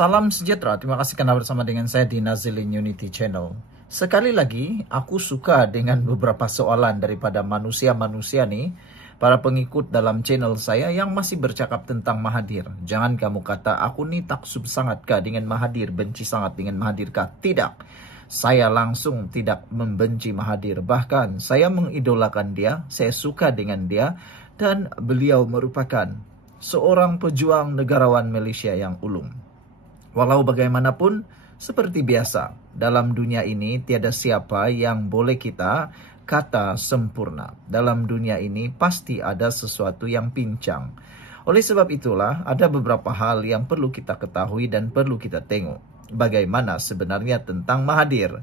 Salam sejahtera, terima kasih karena bersama dengan saya di Nazilin Unity Channel. Sekali lagi, aku suka dengan beberapa soalan daripada manusia-manusia nih, para pengikut dalam channel saya yang masih bercakap tentang Mahathir. Jangan kamu kata, aku nih taksub sangat kah dengan Mahathir, benci sangat dengan Mahathir kah? Tidak. Saya langsung tidak membenci Mahathir. Bahkan saya mengidolakan dia, saya suka dengan dia, dan beliau merupakan seorang pejuang negarawan Malaysia yang ulung. Walau bagaimanapun, seperti biasa, dalam dunia ini tiada siapa yang boleh kita kata sempurna. Dalam dunia ini pasti ada sesuatu yang pincang. Oleh sebab itulah, ada beberapa hal yang perlu kita ketahui dan perlu kita tengok. Bagaimana sebenarnya tentang Mahathir?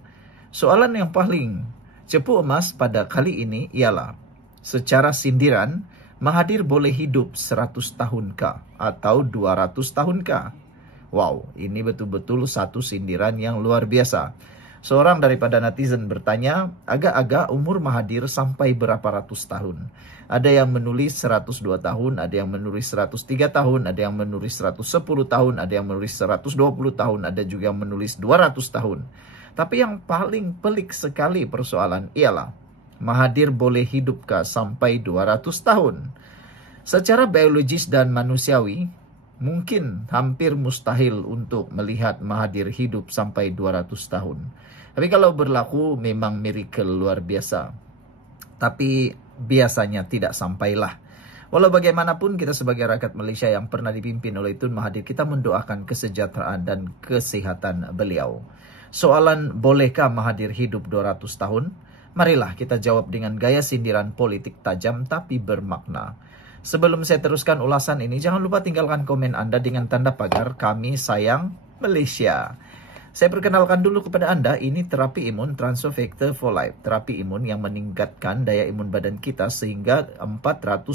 Soalan yang paling cepu emas pada kali ini ialah, secara sindiran, Mahathir boleh hidup 100 tahunkah atau 200 tahunkah? Wow, ini betul-betul satu sindiran yang luar biasa. Seorang daripada netizen bertanya, agak-agak umur Mahathir sampai berapa ratus tahun? Ada yang menulis 102 tahun, ada yang menulis 103 tahun, ada yang menulis 110 tahun, ada yang menulis 120 tahun, ada juga yang menulis 200 tahun. Tapi yang paling pelik sekali persoalan ialah, Mahathir boleh hidupkah sampai 200 tahun? Secara biologis dan manusiawi, mungkin hampir mustahil untuk melihat Mahathir hidup sampai 200 tahun. Tapi kalau berlaku memang miracle luar biasa. Tapi biasanya tidak sampailah. Walau bagaimanapun kita sebagai rakyat Malaysia yang pernah dipimpin oleh Tun Mahathir, kita mendoakan kesejahteraan dan kesehatan beliau. Soalan bolehkah Mahathir hidup 200 tahun? Marilah kita jawab dengan gaya sindiran politik tajam tapi bermakna. Sebelum saya teruskan ulasan ini, jangan lupa tinggalkan komen Anda dengan tanda pagar kami sayang Malaysia. Saya perkenalkan dulu kepada Anda, ini terapi imun Transfer Factor for Life. Terapi imun yang meningkatkan daya imun badan kita sehingga 400%.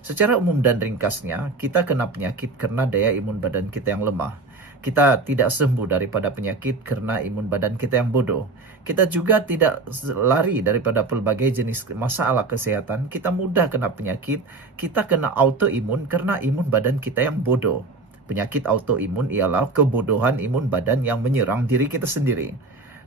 Secara umum dan ringkasnya, kita kena penyakit karena daya imun badan kita yang lemah. Kita tidak sembuh daripada penyakit karena imun badan kita yang bodoh. Kita juga tidak lari daripada pelbagai jenis masalah kesehatan. Kita mudah kena penyakit. Kita kena autoimun karena imun badan kita yang bodoh. Penyakit autoimun ialah kebodohan imun badan yang menyerang diri kita sendiri.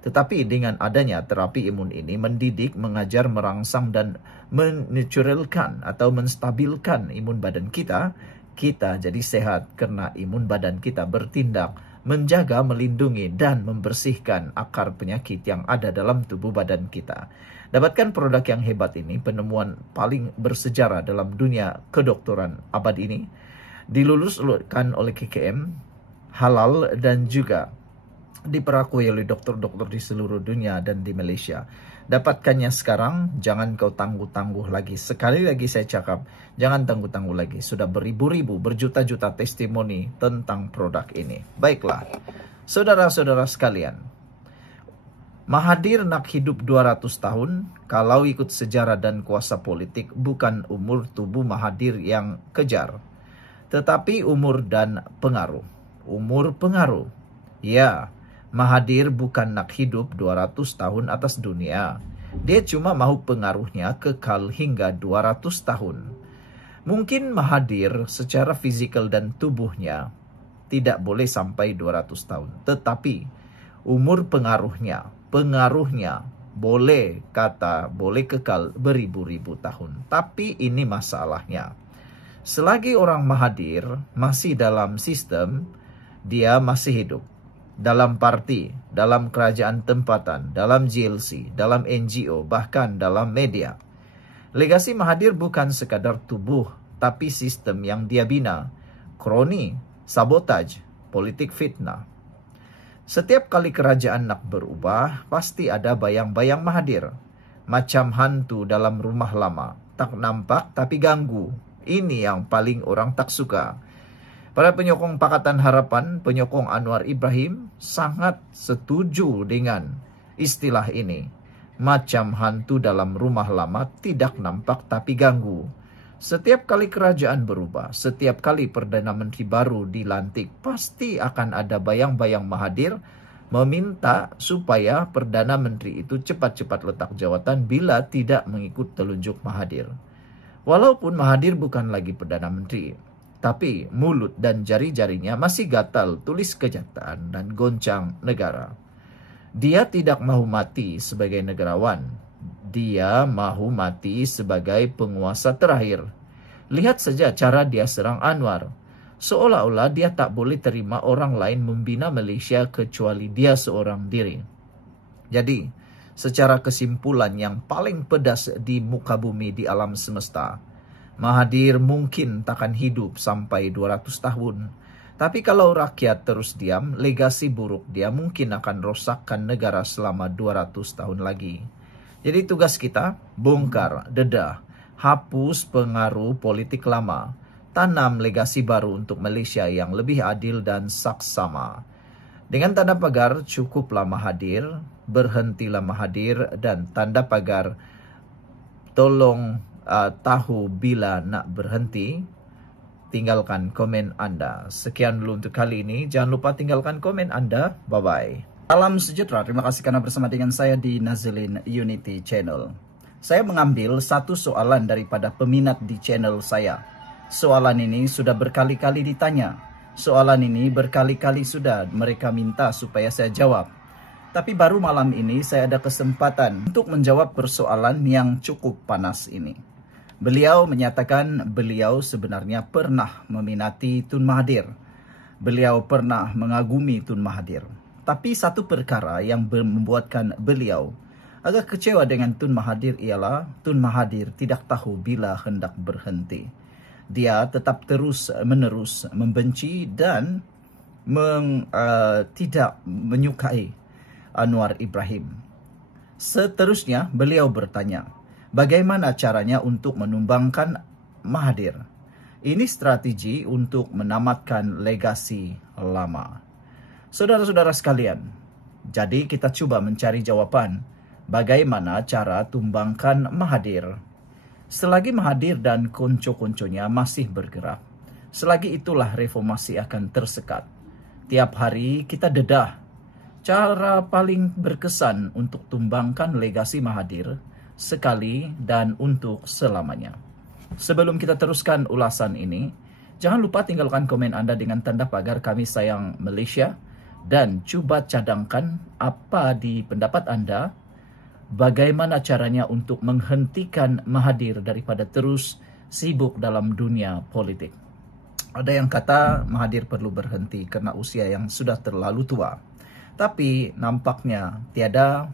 Tetapi dengan adanya terapi imun ini mendidik, mengajar, merangsang dan menaturalkan atau menstabilkan imun badan kita, kita jadi sehat karena imun badan kita bertindak, menjaga, melindungi, dan membersihkan akar penyakit yang ada dalam tubuh badan kita. Dapatkan produk yang hebat ini, penemuan paling bersejarah dalam dunia kedokteran abad ini, diluluskan oleh KKM, halal, dan juga diperakui oleh dokter-dokter di seluruh dunia dan di Malaysia. Dapatkannya sekarang, jangan kau tangguh-tangguh lagi. Sekali lagi saya cakap, jangan tangguh-tangguh lagi. Sudah beribu-ribu, berjuta-juta testimoni tentang produk ini. Baiklah, saudara-saudara sekalian, Mahathir nak hidup 200 tahun, kalau ikut sejarah dan kuasa politik, bukan umur tubuh Mahathir yang kejar, tetapi umur dan pengaruh. Umur pengaruh. Ya, Mahathir bukan nak hidup 200 tahun atas dunia. Dia cuma mahu pengaruhnya kekal hingga 200 tahun. Mungkin Mahathir secara fizikal dan tubuhnya tidak boleh sampai 200 tahun. Tetapi umur pengaruhnya boleh kekal beribu-ribu tahun. Tapi ini masalahnya. Selagi orang Mahathir masih dalam sistem, dia masih hidup. Dalam parti, dalam kerajaan tempatan, dalam GLC, dalam NGO, bahkan dalam media. Legasi Mahathir bukan sekadar tubuh, tapi sistem yang dia bina. Kroni, sabotaj, politik fitnah. Setiap kali kerajaan nak berubah, pasti ada bayang-bayang Mahathir. Macam hantu dalam rumah lama, tak nampak tapi ganggu. Ini yang paling orang tak suka. Para penyokong Pakatan Harapan, penyokong Anwar Ibrahim sangat setuju dengan istilah ini. Macam hantu dalam rumah lama, tidak nampak tapi ganggu. Setiap kali kerajaan berubah, setiap kali Perdana Menteri baru dilantik, pasti akan ada bayang-bayang Mahathir meminta supaya Perdana Menteri itu cepat-cepat letak jawatan bila tidak mengikut telunjuk Mahathir. Walaupun Mahathir bukan lagi Perdana Menteri, Tapi mulut dan jari-jarinya masih gatal tulis kejataan dan goncang negara. Dia tidak mahu mati sebagai negarawan. Dia mahu mati sebagai penguasa terakhir. Lihat saja cara dia serang Anwar. Seolah-olah dia tak boleh terima orang lain membina Malaysia kecuali dia seorang diri. Jadi, secara kesimpulan yang paling pedas di muka bumi di alam semesta, Mahathir mungkin takkan hidup sampai 200 tahun. Tapi kalau rakyat terus diam, legasi buruk dia mungkin akan rosakkan negara selama 200 tahun lagi. Jadi tugas kita, bongkar, dedah, hapus pengaruh politik lama, tanam legasi baru untuk Malaysia yang lebih adil dan saksama. Dengan tanda pagar, cukuplah Mahathir, berhentilah Mahathir, dan tanda pagar, tolong tahu bila nak berhenti. Tinggalkan komen Anda. Sekian dulu untuk kali ini. Jangan lupa tinggalkan komen Anda. Bye-bye. Salam sejahtera. Terima kasih karena bersama dengan saya di Nazilin Unity Channel. Saya mengambil satu soalan daripada peminat di channel saya. Soalan ini sudah berkali-kali ditanya. Soalan ini berkali-kali sudah mereka minta supaya saya jawab. Tapi baru malam ini saya ada kesempatan untuk menjawab persoalan yang cukup panas ini. Beliau menyatakan beliau sebenarnya pernah meminati Tun Mahathir. Beliau pernah mengagumi Tun Mahathir. Tapi satu perkara yang membuatkan beliau agak kecewa dengan Tun Mahathir ialah Tun Mahathir tidak tahu bila hendak berhenti. Dia tetap terus-menerus membenci dan tidak menyukai Anwar Ibrahim. Seterusnya beliau bertanya, bagaimana caranya untuk menumbangkan Mahathir? Ini strategi untuk menamatkan legasi lama. Saudara-saudara sekalian, jadi kita coba mencari jawaban bagaimana cara tumbangkan Mahathir. Selagi Mahathir dan konco-konconya masih bergerak, selagi itulah reformasi akan tersekat. Tiap hari kita dedah cara paling berkesan untuk tumbangkan legasi Mahathir sekali dan untuk selamanya. Sebelum kita teruskan ulasan ini, jangan lupa tinggalkan komen Anda dengan tanda pagar kami sayang Malaysia dan cuba cadangkan apa di pendapat Anda bagaimana caranya untuk menghentikan Mahathir daripada terus sibuk dalam dunia politik. Ada yang kata Mahathir perlu berhenti karena usia yang sudah terlalu tua. Tapi nampaknya tiada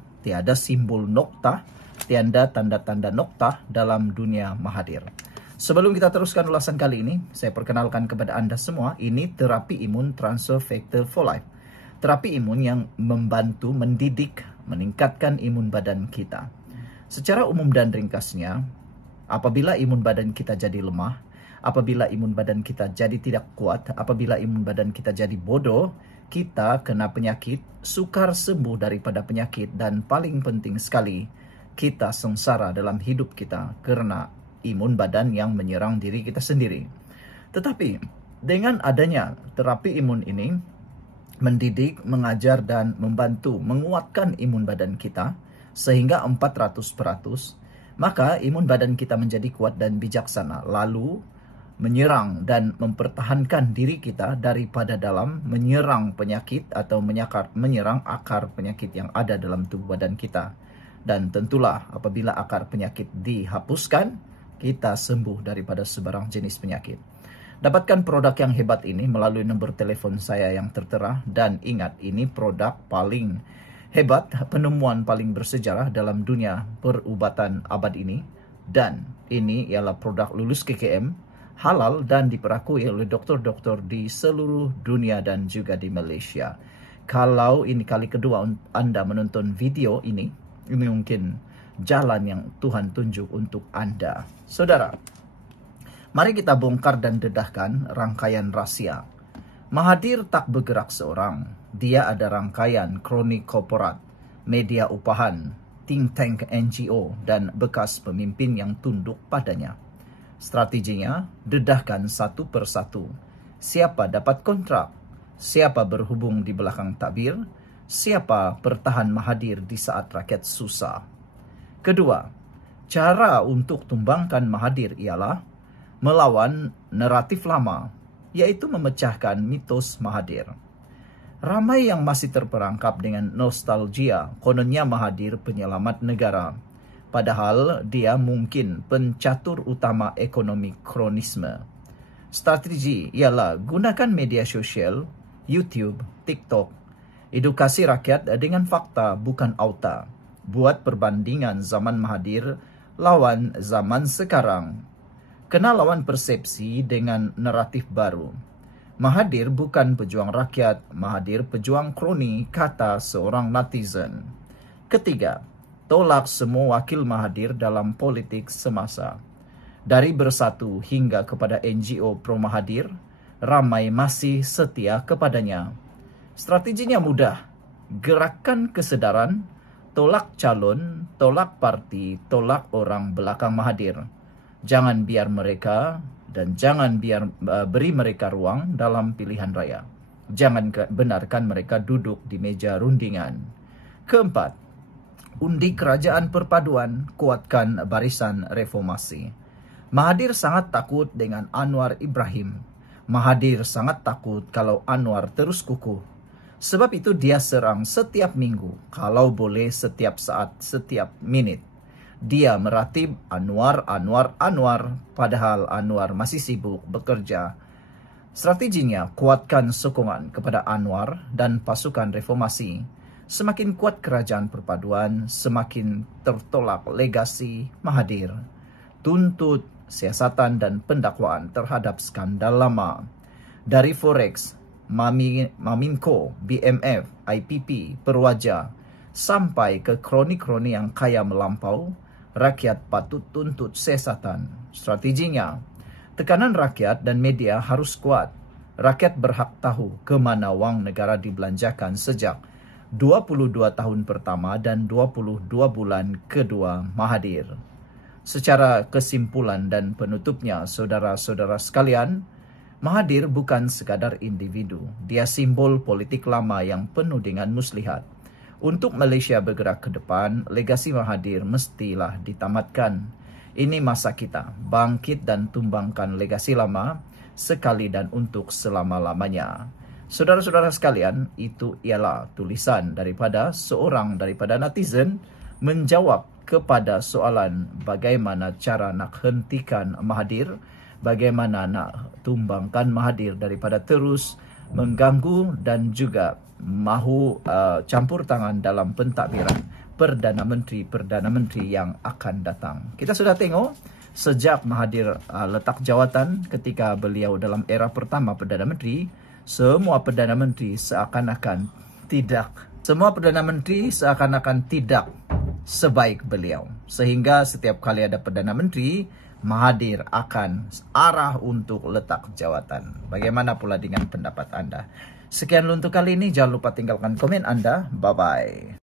simbol nokta, tiada tanda-tanda nokta dalam dunia Mahathir. Sebelum kita teruskan ulasan kali ini, saya perkenalkan kepada Anda semua, ini terapi imun transfer factor for life. Terapi imun yang membantu mendidik, meningkatkan imun badan kita. Secara umum dan ringkasnya, apabila imun badan kita jadi lemah, apabila imun badan kita jadi tidak kuat, apabila imun badan kita jadi bodoh, kita kena penyakit, sukar sembuh daripada penyakit, dan paling penting sekali, kita sengsara dalam hidup kita karena imun badan yang menyerang diri kita sendiri. Tetapi dengan adanya terapi imun ini, mendidik, mengajar, dan membantu menguatkan imun badan kita sehingga 400%, maka imun badan kita menjadi kuat dan bijaksana, lalu menyerang dan mempertahankan diri kita daripada dalam menyerang penyakit atau menyerang akar penyakit yang ada dalam tubuh badan kita. Dan tentulah apabila akar penyakit dihapuskan, kita sembuh daripada sebarang jenis penyakit. Dapatkan produk yang hebat ini melalui nombor telefon saya yang tertera, dan ingat, ini produk paling hebat, penemuan paling bersejarah dalam dunia perubatan abad ini, dan ini ialah produk lulus KKM, halal dan diperakui oleh doktor-doktor di seluruh dunia dan juga di Malaysia. Kalau ini kali kedua Anda menonton video ini mungkin jalan yang Tuhan tunjuk untuk Anda. Saudara, mari kita bongkar dan dedahkan rangkaian rahsia. Mahathir tak bergerak seorang. Dia ada rangkaian kronik korporat, media upahan, think tank NGO, dan bekas pemimpin yang tunduk padanya. Strateginya, dedahkan satu persatu. Siapa dapat kontrak? Siapa berhubung di belakang takbir? Siapa pertahan Mahathir di saat rakyat susah? Kedua, cara untuk tumbangkan Mahathir ialah melawan naratif lama, yaitu memecahkan mitos Mahathir. Ramai yang masih terperangkap dengan nostalgia, kononnya Mahathir penyelamat negara. Padahal dia mungkin pencatur utama ekonomi kronisme. Strategi ialah gunakan media sosial, YouTube, TikTok, edukasi rakyat dengan fakta bukan auta. Buat perbandingan zaman Mahathir lawan zaman sekarang. Kena lawan persepsi dengan naratif baru. Mahathir bukan pejuang rakyat, Mahathir pejuang kroni, kata seorang netizen. Ketiga, tolak semua wakil Mahathir dalam politik semasa. Dari Bersatu hingga kepada NGO pro Mahathir, ramai masih setia kepadanya. Strateginya mudah, gerakan kesedaran, tolak calon, tolak parti, tolak orang belakang Mahathir. Jangan biar mereka dan jangan beri mereka ruang dalam pilihan raya. Jangan benarkan mereka duduk di meja rundingan. Keempat, undi kerajaan perpaduan, kuatkan barisan reformasi. Mahathir sangat takut dengan Anwar Ibrahim. Mahathir sangat takut kalau Anwar terus kukuh. Sebab itu dia serang setiap minggu, kalau boleh setiap saat, setiap menit. Dia meratib Anwar, padahal Anwar masih sibuk bekerja. Strateginya kuatkan sokongan kepada Anwar dan pasukan reformasi. Semakin kuat kerajaan perpaduan, semakin tertolak legasi Mahathir. Tuntut siasatan dan pendakwaan terhadap skandal lama. Dari Forex, Maminco, BMF, IPP, Perwaja, sampai ke kroni-kroni yang kaya melampau, rakyat patut tuntut siasatan. Strateginya, tekanan rakyat dan media harus kuat. Rakyat berhak tahu ke mana wang negara dibelanjakan sejak 22 tahun pertama dan 22 bulan kedua Mahathir. Secara kesimpulan dan penutupnya, saudara-saudara sekalian, Mahathir bukan sekadar individu. Dia simbol politik lama yang penuh dengan muslihat. Untuk Malaysia bergerak ke depan, legasi Mahathir mestilah ditamatkan. Ini masa kita bangkit dan tumbangkan legasi lama sekali dan untuk selama-lamanya. Saudara-saudara sekalian, itu ialah tulisan daripada seorang daripada netizen menjawab kepada soalan bagaimana cara nak hentikan Mahathir, bagaimana nak tumbangkan Mahathir daripada terus mengganggu dan juga mahu campur tangan dalam pentadbiran Perdana Menteri yang akan datang. Kita sudah tengok sejak Mahathir letak jawatan ketika beliau dalam era pertama Perdana Menteri, semua Perdana Menteri seakan-akan tidak sebaik beliau. Sehingga setiap kali ada Perdana Menteri, Mahathir akan arah untuk letak jawatan. Bagaimana pula dengan pendapat anda? Sekian untuk kali ini. Jangan lupa tinggalkan komen anda. Bye-bye.